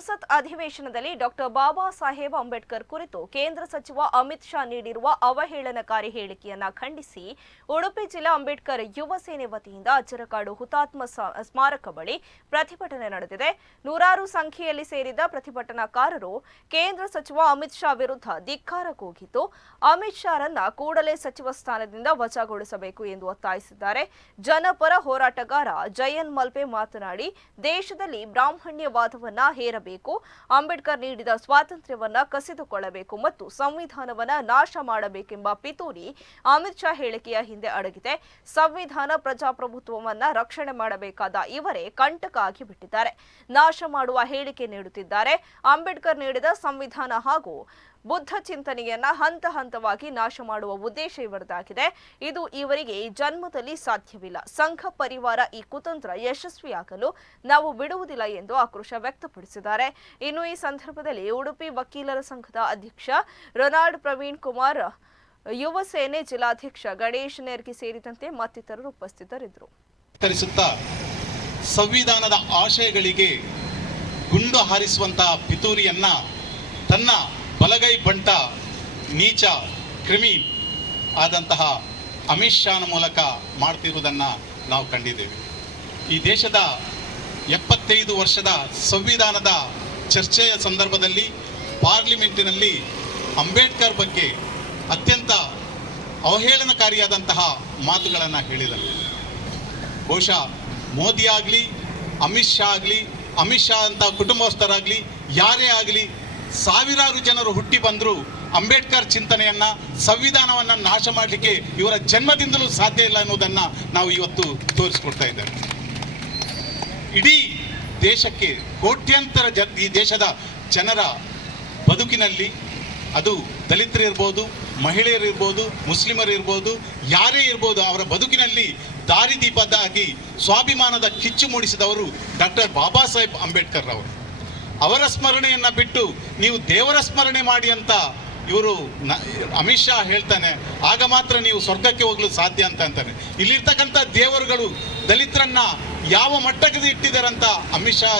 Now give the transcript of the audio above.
ಸಂಸತ್ ಅಧಿವೇಶನದಲ್ಲಿ ಡಾಕ್ಟರ್ ಬಾಬಾ ಸಾಹೇಬ್ ಅಂಬೇಡ್ಕರ್ ಕುರಿತು ಕೇಂದ್ರ ಸಚಿವ ಅಮಿತ್ ಶಾ ನೀಡಿರುವ ಅವಹೇಳನಕಾರಿ ಹೇಳಿಕೆಯನ್ನ ಖಂಡಿಸಿ ಉಡುಪಿ ಜಿಲ್ಲಾ ಅಂಬೇಡ್ಕರ್ ಯುವ ಸೇನೆ ವತಿಯಿಂದ ಅಜ್ಜರಕಾಡು ಹುತಾತ್ಮ ಸ್ಮಾರಕ ಬಳಿ ಪ್ರತಿಭಟನೆ ನಡೆದಿದೆ. ನೂರಾರು ಸಂಖ್ಯೆಯಲ್ಲಿ ಸೇರಿದ ಪ್ರತಿಭಟನಾಕಾರರು ಕೇಂದ್ರ ಸಚಿವ ಅಮಿತ್ ಶಾ ವಿರುದ್ಧ ಧಿಕ್ಕಾರ ಕೂಗಿದ್ದು, ಅಮಿತ್ ಶಾರನ್ನ ಕೂಡಲೇ ಸಚಿವ ಸ್ಥಾನದಿಂದ ವಜಾಗೊಳಿಸಬೇಕು ಎಂದು ಒತ್ತಾಯಿಸಿದ್ದಾರೆ. ಜನಪರ ಹೋರಾಟಗಾರ ಜಯನ್ ಮಲ್ಪೆ ಮಾತನಾಡಿ, ದೇಶದಲ್ಲಿ ಬ್ರಾಹ್ಮಣ್ಯವಾದವನ್ನ ಹೇರಬೇಕು. ಅಂಬೇಡ್ಕರ್ ನೀಡಿದ ಸ್ವಾತಂತ್ರ್ಯವನ್ನ ಕಸಿದುಕೊಳ್ಳಬೇಕು ಮತ್ತು ಸಂವಿಧಾನವನ್ನ ನಾಶ ಮಾಡಬೇಕೆಂಬ ಪಿತೂರಿ ಅಮಿತ್ ಶಾ ಹೇಳಿಕೆಯ ಹಿಂದೆ ಅಡಗಿದೆ. ಸಂವಿಧಾನ ಪ್ರಜಾಪ್ರಭುತ್ವವನ್ನ ರಕ್ಷಣೆ ಮಾಡಬೇಕಾದ ಇವರೇ ಕಂಟಕ ಆಗಿ ಬಿಟ್ಟಿದ್ದಾರೆ. ನಾಶ ಮಾಡುವ ಹೇಳಿಕೆ ನೀಡುತ್ತಿದ್ದಾರೆ. ಅಂಬೇಡ್ಕರ್ ನೀಡಿದ ಸಂವಿಧಾನ ಹಾಗೂ ಬುದ್ಧ ಚಿಂತನೆಯನ್ನ ಹಂತ ಹಂತವಾಗಿ ನಾಶ ಮಾಡುವ ಉದ್ದೇಶ ಇವರದಾಗಿದೆ. ಇದು ಇವರಿಗೆ ಜನ್ಮದಲ್ಲಿ ಸಾಧ್ಯವಿಲ್ಲ. ಸಂಘ ಪರಿವಾರ ಈ ಕುತಂತ್ರ ಯಶಸ್ವಿಯಾಗಲು ನಾವು ಬಿಡುವುದಿಲ್ಲ ಎಂದು ಆಕ್ರೋಶ ವ್ಯಕ್ತಪಡಿಸಿದ್ದಾರೆ. ಇನ್ನು ಈ ಸಂದರ್ಭದಲ್ಲಿ ಉಡುಪಿ ವಕೀಲರ ಸಂಘದ ಅಧ್ಯಕ್ಷ ರೊನಾಲ್ಡ್ ಪ್ರವೀಣ್ ಕುಮಾರ್, ಯುವ ಸೇನೆ ಜಿಲ್ಲಾಧ್ಯಕ್ಷ ಗಣೇಶ್ ನೇರ್ಗಿ ಸೇರಿದಂತೆ ಮತ್ತಿತರರು ಉಪಸ್ಥಿತರಿದ್ದರು. ಸಂವಿಧಾನದ ಆಶಯಗಳಿಗೆ ಗುಂಡು ಹಾರಿಸುವಂತಹ ಪಿತೂರಿಯನ್ನ ತನ್ನ ಬಲಗೈ ಬಂಟ, ನೀಚ, ಕ್ರಿಮಿ ಆದಂತಹ ಅಮಿತ್ ಶಾನ ಮೂಲಕ ಮಾಡ್ತಿರುವುದನ್ನು ನಾವು ಕಂಡಿದ್ದೇವೆ. ಈ ದೇಶದ ಎಪ್ಪತ್ತೈದು ವರ್ಷದ ಸಂವಿಧಾನದ ಚರ್ಚೆಯ ಸಂದರ್ಭದಲ್ಲಿ, ಪಾರ್ಲಿಮೆಂಟಿನಲ್ಲಿ ಅಂಬೇಡ್ಕರ್ ಬಗ್ಗೆ ಅತ್ಯಂತ ಅವಹೇಳನಕಾರಿಯಾದಂತಹ ಮಾತುಗಳನ್ನು ಹೇಳಿದರು. ಬಹುಶಃ ಮೋದಿ ಆಗಲಿ, ಅಮಿತ್ ಶಾ ಆಗಲಿ, ಅಮಿತ್ ಶಾ ಅಂತ ಕುಟುಂಬಸ್ಥರಾಗಲಿ, ಯಾರೇ ಆಗಲಿ ಸಾವಿರಾರು ಜನರು ಹುಟ್ಟಿ ಬಂದರೂ ಅಂಬೇಡ್ಕರ್ ಚಿಂತನೆಯನ್ನ, ಸಂವಿಧಾನವನ್ನು ನಾಶ ಮಾಡಲಿಕ್ಕೆ ಇವರ ಜನ್ಮದಿಂದಲೂ ಸಾಧ್ಯ ಇಲ್ಲ ಅನ್ನೋದನ್ನು ನಾವು ಇವತ್ತು ತೋರಿಸ್ಕೊಡ್ತಾ ಇದ್ದೇವೆ. ಇಡೀ ದೇಶಕ್ಕೆ ಕೋಟ್ಯಂತರ ಜ ಈ ದೇಶದ ಜನರ ಬದುಕಿನಲ್ಲಿ ಅದು ದಲಿತರಿರ್ಬೋದು ಮಹಿಳೆಯರಿರ್ಬೋದು ಮುಸ್ಲಿಮರಿರ್ಬೋದು ಯಾರೇ ಇರ್ಬೋದು ಅವರ ಬದುಕಿನಲ್ಲಿ ದಾರಿದೀಪದಾಗಿ ಸ್ವಾಭಿಮಾನದ ಕಿಚ್ಚು ಮೂಡಿಸಿದವರು ಡಾಕ್ಟರ್ ಬಾಬಾ ಸಾಹೇಬ್ ಅಂಬೇಡ್ಕರ್ ಅವರು ಅವರ ಸ್ಮರಣೆಯನ್ನ ಬಿಟ್ಟು ನೀವು ದೇವರ ಸ್ಮರಣೆ ಮಾಡಿ ಅಂತ ಇವರು ಅಮಿತ್ ಶಾ ಹೇಳ್ತಾನೆ, ಆಗ ಮಾತ್ರ ನೀವು ಸ್ವರ್ಗಕ್ಕೆ ಹೋಗಲು ಸಾಧ್ಯ ಅಂತ ಅಂತಾನೆ. ಇಲ್ಲಿರ್ತಕ್ಕಂಥ ದೇವರುಗಳು, ದಲಿತರನ್ನ ಯಾವ ಮಟ್ಟಕ್ಕೆ ಇಟ್ಟಿದ್ದಾರಂತ ಅಮಿತ್ ಶಾ